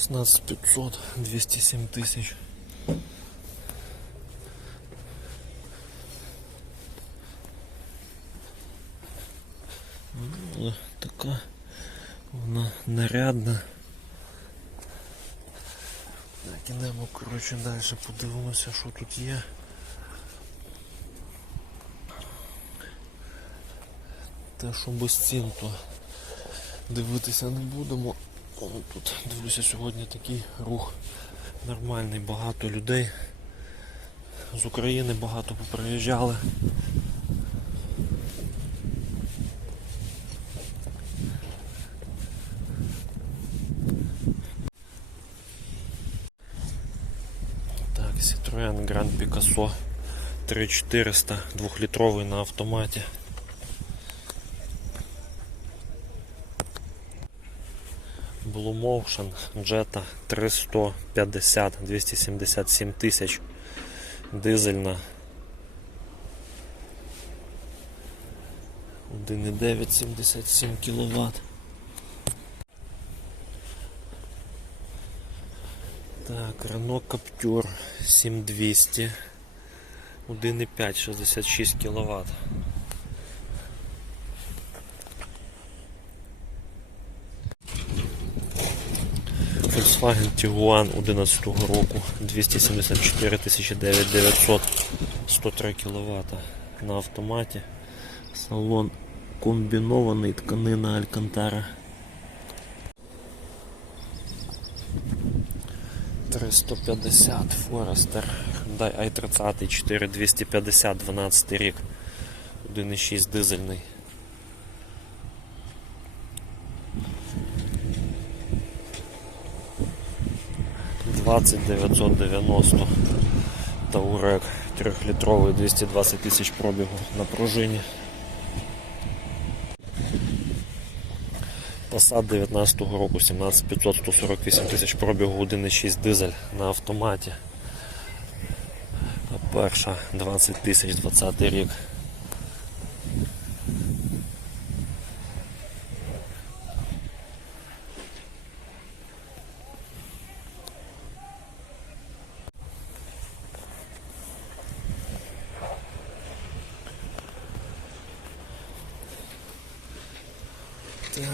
16 500, 207 тисяч. Ну, Але така вона нарядна. Так, ідемо, коротше, далі подивимося, що тут є. Те, що без цін, то дивитися не будемо. О, тут дивлюся сьогодні такий рух нормальний, багато людей. З України багато поприїжджали. Так, Citroën Grand Picasso 3400, 2-літровий на автоматі. Blue Motion Jetta 350 277 тисяч дизельна 1,9 77 кВт. Так, Renault Captur 7200 1,5 66 кВт. Volkswagen Tiguan 11 року 274 9900 103 кВт на автоматі. Салон комбінований тканина Алькантара. 350 Forester Hyundai i30 4250 12 рік 1,6 дизельний. Двадцять дев'ятсот дев'яносто Таурек 3-літровий 220 тисяч пробігу на пружині. Passat 19-го року 17500 148 тисяч пробігу 1,6 дизель на автоматі. Перша 20 тисяч 20 рік.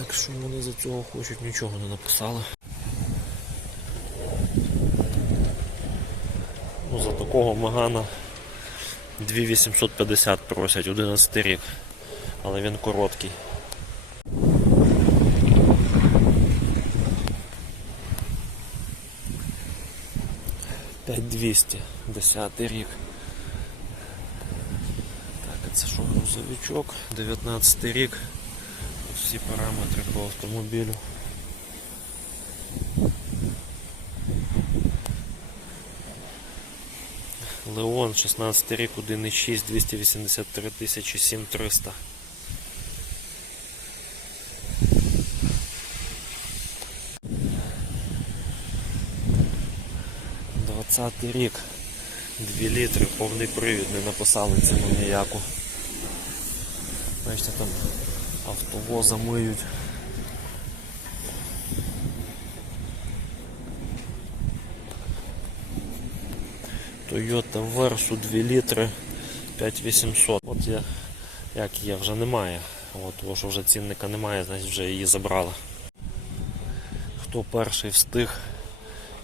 Так, що вони за цього хочуть, нічого не написали. Ну, за такого Магана 2850 просять, 11 рік. Але він короткий. П'ять 200, 10 рік. Так, а це що грузовичок, 19 рік. Всі параметри по автомобілю. Леон 16 рік 1,6 283 тисячі 7300. Двадцятий рік 2 літри, повний привід, не написали ціну ніяку. Бачите, там автовоза миють. Toyota Versu 2 літри 5800. От я, як є, вже немає. От, тому що вже цінника немає, значить вже її забрали. Хто перший встиг,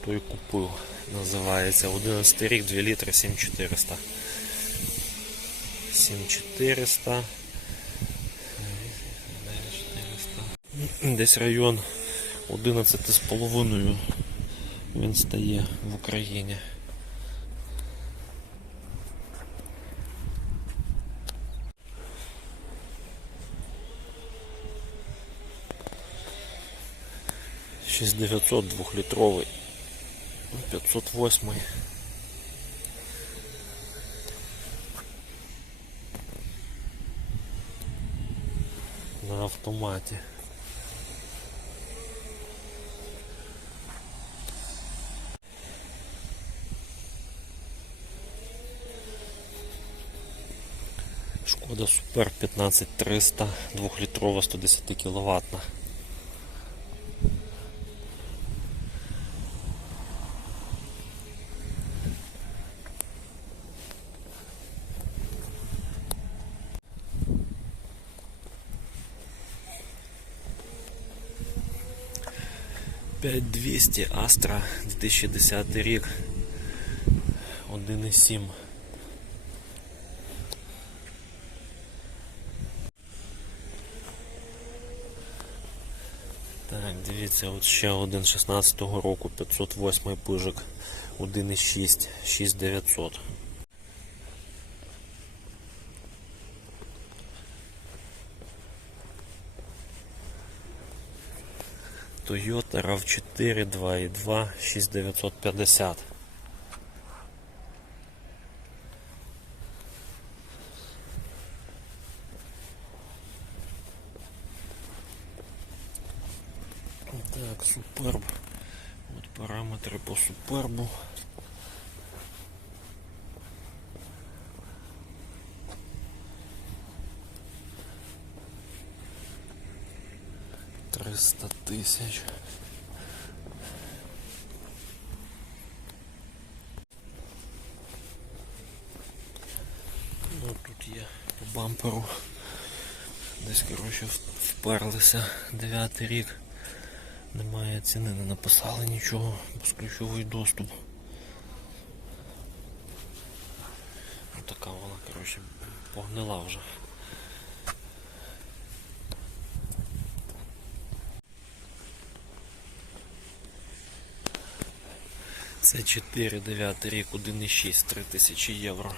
той купив. Називається 11 рік 2 літри 7400. 7400. Десь район 11,5 він стає в Україні. Шість 900 двохлітровий, 508 на автоматі. Шкода Супер 15300, 2-літрова 110 кВт. П'ять двісті Астра 2010 рік 1,7 дивіться, от ще один 16-го року 508 пижик 1,6 6900. Toyota RAV4 2.2 6950. Так, суперб. От параметри по супербу. Триста тисяч. Ну, тут є по бамперу. Десь, коротше, вперлися дев'ятий рік. Немає ціни, не написали нічого, безключовий доступ. Ну, така вона, коротше, погнила вже. Це 4 9 рік, 1,6, 3000 євро.